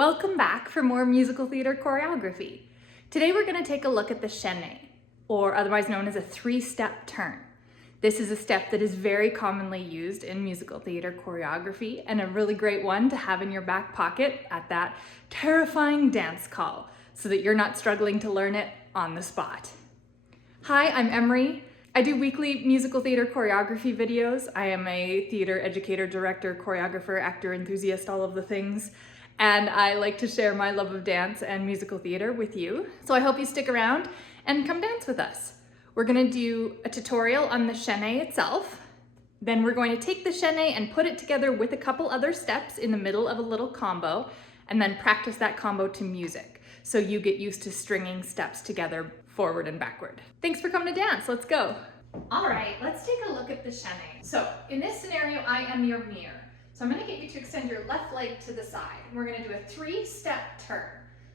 Welcome back for more musical theater choreography. Today we're going to take a look at the chaine, or otherwise known as a three-step turn. This is a step that is very commonly used in musical theater choreography and a really great one to have in your back pocket at that terrifying dance call so that you're not struggling to learn it on the spot. Hi, I'm Emery. I do weekly musical theater choreography videos. I am a theater educator, director, choreographer, actor, enthusiast, all of the things. And I like to share my love of dance and musical theater with you. So I hope you stick around and come dance with us. We're gonna do a tutorial on the chaine itself. Then we're going to take the chaine and put it together with a couple other steps in the middle of a little combo, and then practice that combo to music. So you get used to stringing steps together forward and backward. Thanks for coming to dance, let's go. All right, let's take a look at the chaine. So in this scenario, I am your mirror. So I'm gonna get you to extend your left leg to the side. We're gonna do a three-step turn.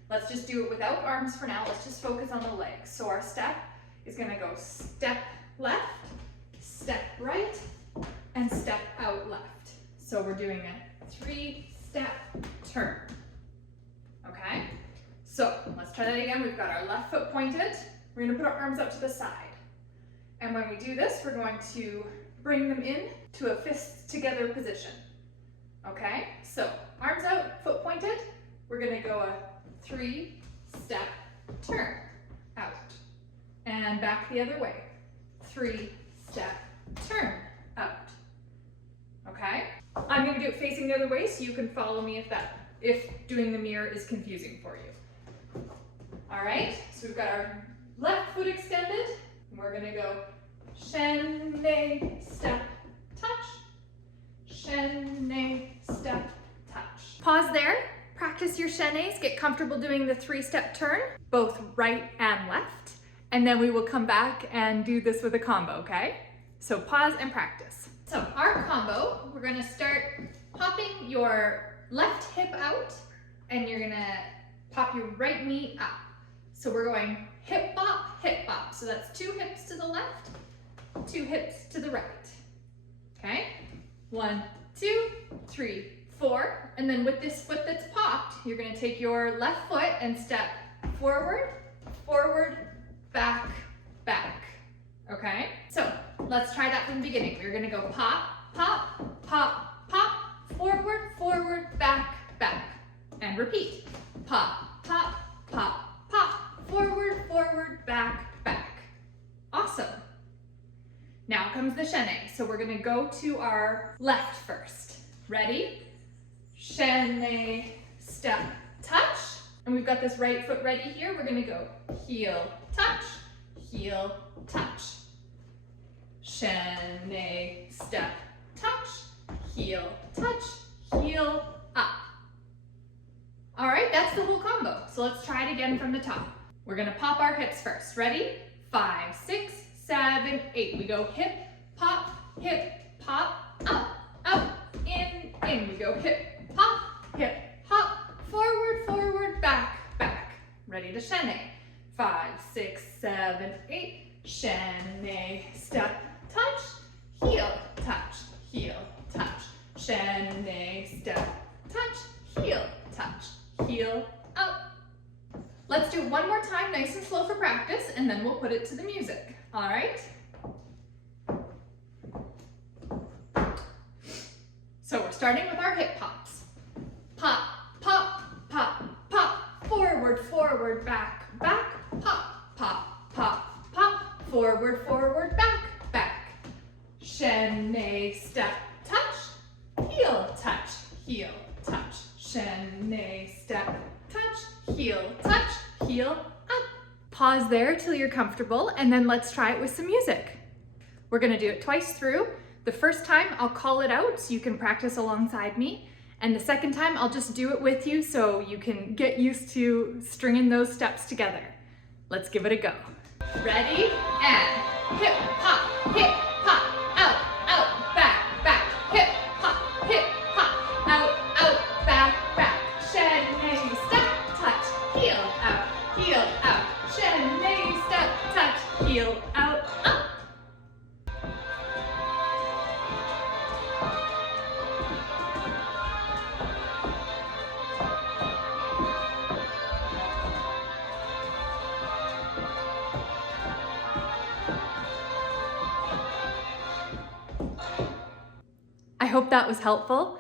Let's just do it without arms for now. Let's just focus on the legs. So our step is gonna go step left, step right, and step out left. So we're doing a three-step turn, okay? So let's try that again. We've got our left foot pointed. We're gonna put our arms out to the side. And when we do this, we're going to bring them in to a fists together position. Okay, so arms out, foot pointed. We're gonna go a three-step turn out and back the other way. Three-step turn out. Okay, I'm gonna do it facing the other way so you can follow me if doing the mirror is confusing for you. All right, so we've got our left foot extended. And we're gonna go chaine, step, touch. Chaine, step, touch. Pause there, practice your chaines, get comfortable doing the three-step turn, both right and left, and then we will come back and do this with a combo, okay? So pause and practice. So our combo, we're gonna start popping your left hip out, and you're gonna pop your right knee up. So we're going hip bop, hip bop. So that's two hips to the left, two hips to the right, okay? 1, 2, 3, 4. And then with this foot that's popped, you're gonna take your left foot and step forward, forward, back, back. Okay? So let's try that from the beginning. We're gonna go pop, pop, pop, pop, forward, forward, back, back. And repeat. Pop, pop, pop, pop, forward, forward, back, back. Awesome. Now comes the chaine. So we're gonna go to our left first. Ready? Chaine, step, touch. And we've got this right foot ready here. We're gonna go heel, touch, chaine, step, touch, heel, up. All right, that's the whole combo. So let's try it again from the top. We're gonna pop our hips first. Ready? 5, 6, 7, 8. We go hip, pop, up, out, in. We go hip, hop, forward, forward, back, back. Ready to chaine. 5, 6, 7, 8. Chaine, step, touch, heel, touch, chaine, step, touch, heel, up. Let's do it one more time, nice and slow for practice, and then we'll put it to the music. All right? So we're starting with our hip pops. Pop, pop, pop, pop, forward, forward, back, back, pop, pop, pop, pop, forward, forward, back, back. Chaine, step, touch, heel, touch, chaine, step, touch, heel, up. Pause there till you're comfortable, and then let's try it with some music. We're gonna do it twice through. The first time I'll call it out so you can practice alongside me, and the second time I'll just do it with you so you can get used to stringing those steps together. Let's give it a go. Ready? And hip, pop, out, back, back, hip, pop, out, back, back. Chaine, step, touch, heel, out, chaine, step, touch, heel, out, up. I hope that was helpful.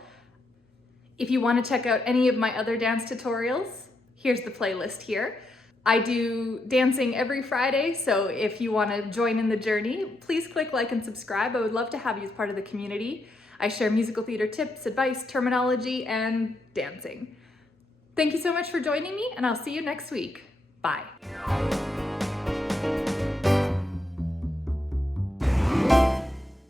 If you want to check out any of my other dance tutorials, here's the playlist here. I do dancing every Friday, so if you want to join in the journey, please click like and subscribe. I would love to have you as part of the community. I share musical theater tips, advice, terminology, and dancing. Thank you so much for joining me, and I'll see you next week. Bye.